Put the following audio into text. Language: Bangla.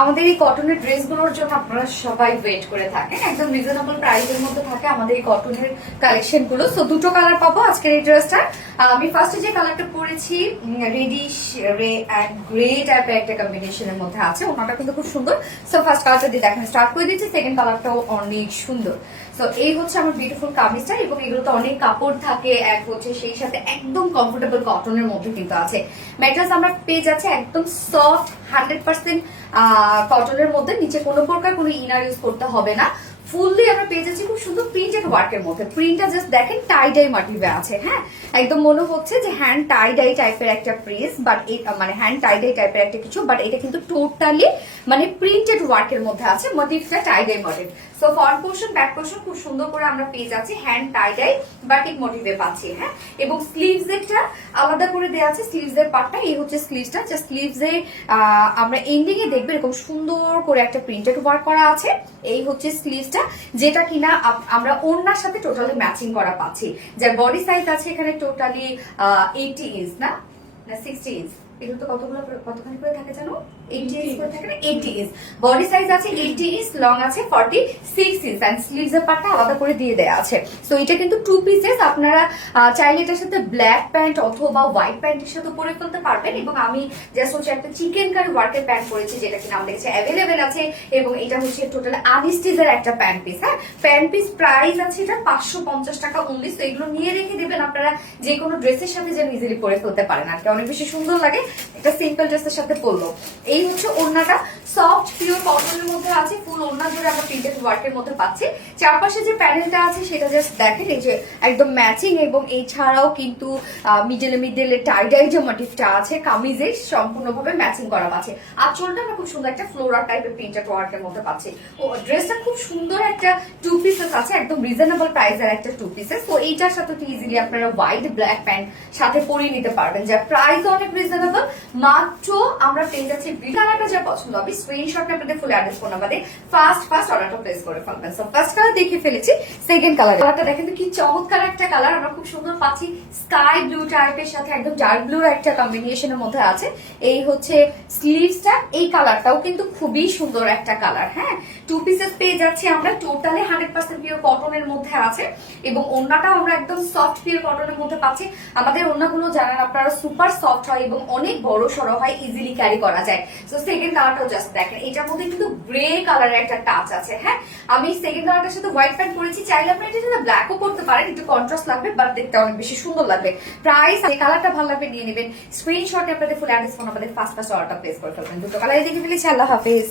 আমাদের এই কটনের ড্রেসগুলোর জন্য আপনারা সবাই ওয়েট করে থাকেন, একদম রিজনেবল প্রাইসের মধ্যে থাকে আমাদের এই কটনের কালেকশন গুলো। সো দুটো কালার পাবো আজকের এই ড্রেসটা। আমি ফার্স্টে যে কালারটা পরেছি রেডিশ রে অ্যান্ড গ্রে টাইপের একটা কম্বিনেশনের মধ্যে আছে, ওনাটা কিন্তু খুব সুন্দর। সো ফার্স্ট কালারটা দিয়ে দেখেন স্টার্ট করে দিচ্ছি, সেকেন্ড কালারটাও অনেক সুন্দর। সো এই হচ্ছে আমার বিউটিফুল কামিজটা, এবং এগুলোতে অনেক কাপড় থাকে, এক হচ্ছে সেই সাথে একদম কমফোর্টেবল কটনের মধ্যে কিন্তু আছে। ম্যাটেরিয়ালস আমরা পেয়ে যাচ্ছে একদম সফট 100% কটনের মধ্যে, নিচে কোনো প্রকার কোনো ইনার ইউজ করতে হবে না। ফুললি আমরা পেয়ে যাচ্ছি খুব সুন্দর প্রিন্টেড ওয়ার্কের মধ্যে। প্রিন্টটা জাস্ট দেখেন টাই ডাই মোটিভে আছে, হ্যাঁ একদম মনে হচ্ছে যে হ্যান্ড টাই ডাই টাইপের একটা প্রিস, বাট মানে হ্যান্ড টাই ডাই টাইপের একটা কিছু, বাট এটা কিন্তু টোটালি মানে প্রিন্টেড ওয়ার্কের মধ্যে আছে, মোটিভটা tie dye motif. So front portion back portion খুব সুন্দর করে আমরা পেয়ে যাচ্ছি হ্যান্ড টাই ডাই বাটিক মোটিভে পাচ্ছি, হ্যাঁ। এবং স্লিভস একটা আলাদা করে দেওয়া আছে, স্লিভস এর পার্টটা এই হচ্ছে স্লিভসটা, যে স্লিভস এ আমরা এন্ডিং এ দেখবে এরকম সুন্দর করে একটা প্রিন্টেড ওয়ার্ক করা আছে। এই হচ্ছে স্লিভসটা, যেটা কিনা আমরা ওড়নার সাথে টোটালি ম্যাচিং করা পাচ্ছি। যার বডি সাইজ আছে এখানে টোটালি 80 ইঞ্চ না 60 ইঞ্চ, এগুলো তো কতখানি করে থাকে জানো, 80 ইঞ্চ করে থাকে না, 80 ইঞ্চ বডি সাইজ আছে, 80 ইঞ্চ লং আছে 46 ইঞ্চ, এন্ড স্লিভস এর পার্টটা আলাদা করে দিয়ে দেয়া আছে। সো এটা কিন্তু টু পিসেস, আপনারা চাইলে এটার সাথে ব্ল্যাক প্যান্ট অথবা হোয়াইট প্যান্টের সাথে পরে ফেলতে পারবেন। এবং আমি জাস্ট হচ্ছে একটা চিকেন কারি ওয়ার্কের প্যান্ট পরেছি, যেটা কিনা আমাদের কাছে অ্যাভেলেবেল আছে, এবং এটা হচ্ছে টোটাল আনস্টিচের একটা প্যান্ট পিস, হ্যাঁ। প্যান্ট পিস প্রাইস আছে এটা 550 টাকা অনলি। সো এগুলো নিয়ে রেখে দেবেন আপনারা যে কোনো ড্রেসের সাথে যেন ইজিলি পরে ফেলতে পারেন, আর কি অনেক বেশি সুন্দর লাগে এটা সিম্পল ড্রেসের সাথে পরলো। এই হচ্ছে ওড়নাটা, সফট পিওর কটনের মধ্যে আছে, ফুল ওড়না জুড়ে আমরা প্রিন্টেড ওয়ার্কের মধ্যে পাচ্ছি। চারপাশে যে প্যানেলটা আছে সেটা জাস্ট দেখেন, এই যে একদম ম্যাচিং, এবং এছাড়াও কিন্তু মিডলে টাই ডাই যে মোটিভটা আছে কামিজে সম্পূর্ণভাবে ম্যাচিং করা আছে। আঁচলটা আমরা খুব সুন্দর একটা ফ্লোরাল টাইপের প্রিন্টেড ওয়ার্কের মধ্যে পাচ্ছি। ও ড্রেসটা খুব সুন্দর একটা টু পিসেস আছে, একদম রিজনেবল প্রাইসের একটা টু পিসেস। তো এইটার সাথে ইজিলি আপনারা হোয়াইট ব্ল্যাক প্যান্ট সাথে পরিয়ে নিতে পারবেন, যার প্রাইস অনেক রিজনেবল। মাত্র আমরা পেয়ে যাচ্ছি কালারটা যা পছন্দ হবে স্ক্রিনশট আপনাদের ফুল অ্যাড্রেস ফোন নাম্বারে ফার্স্ট অর্ডারটা প্লেস করে ফেলবেন। সো ফার্স্ট কালার দেখে ফেলেছি, সেকেন্ড কালারটা দেখেন তো কি চমৎকার একটা কালার, আমরা খুব সুন্দর পাচ্ছি স্কাই ব্লু টাইপের সাথে একদম ডার্ক ব্লু একটা কম্বিনেশনের মধ্যে আছে। এই হচ্ছে স্লিভসটা, এই কালারটাও কিন্তু খুবই সুন্দর একটা কালার, হ্যাঁ। টু পিসেস পেয়ে যাচ্ছি আমরা, টোটালি 100% পিওর কটনের মধ্যে আছে, এবং ওড়নাটাও আমরা একদম সফট পিওর কটনের মধ্যে পাচ্ছি। আমাদের ওড়নাগুলো জানেন আপনারা সুপার সফট হয় এবং অনেক বড় সড়ো হয়, ইজিলি ক্যারি করা যায়। সো সেকেন্ড কালারটাও জাস্ট দেখেন, এটার মধ্যে কিন্তু গ্রে কালারের একটা টাচ আছে, হ্যাঁ। আমি সেকেন্ড কালারটার সাথে হোয়াইট প্যান্ট পরেছি, চাইলে আপনি এটার সাথে ব্ল্যাকও করতে পারেন, একটু কন্ট্রাস্ট লাগবে, বাট দেখতে অনেক বেশি সুন্দর লাগবে। প্রাইস এই কালারটা ভালো লাগবে নিয়ে নেবেন, স্ক্রিনশটে আপনাদের ফুল অ্যাড্রেস ফোন আমাদের ফার্স্ট অর্ডারটা প্লেস করে ফেলবেন। দুটো কালারই দেখে ফেলেছি, আল্লাহ হাফেজ।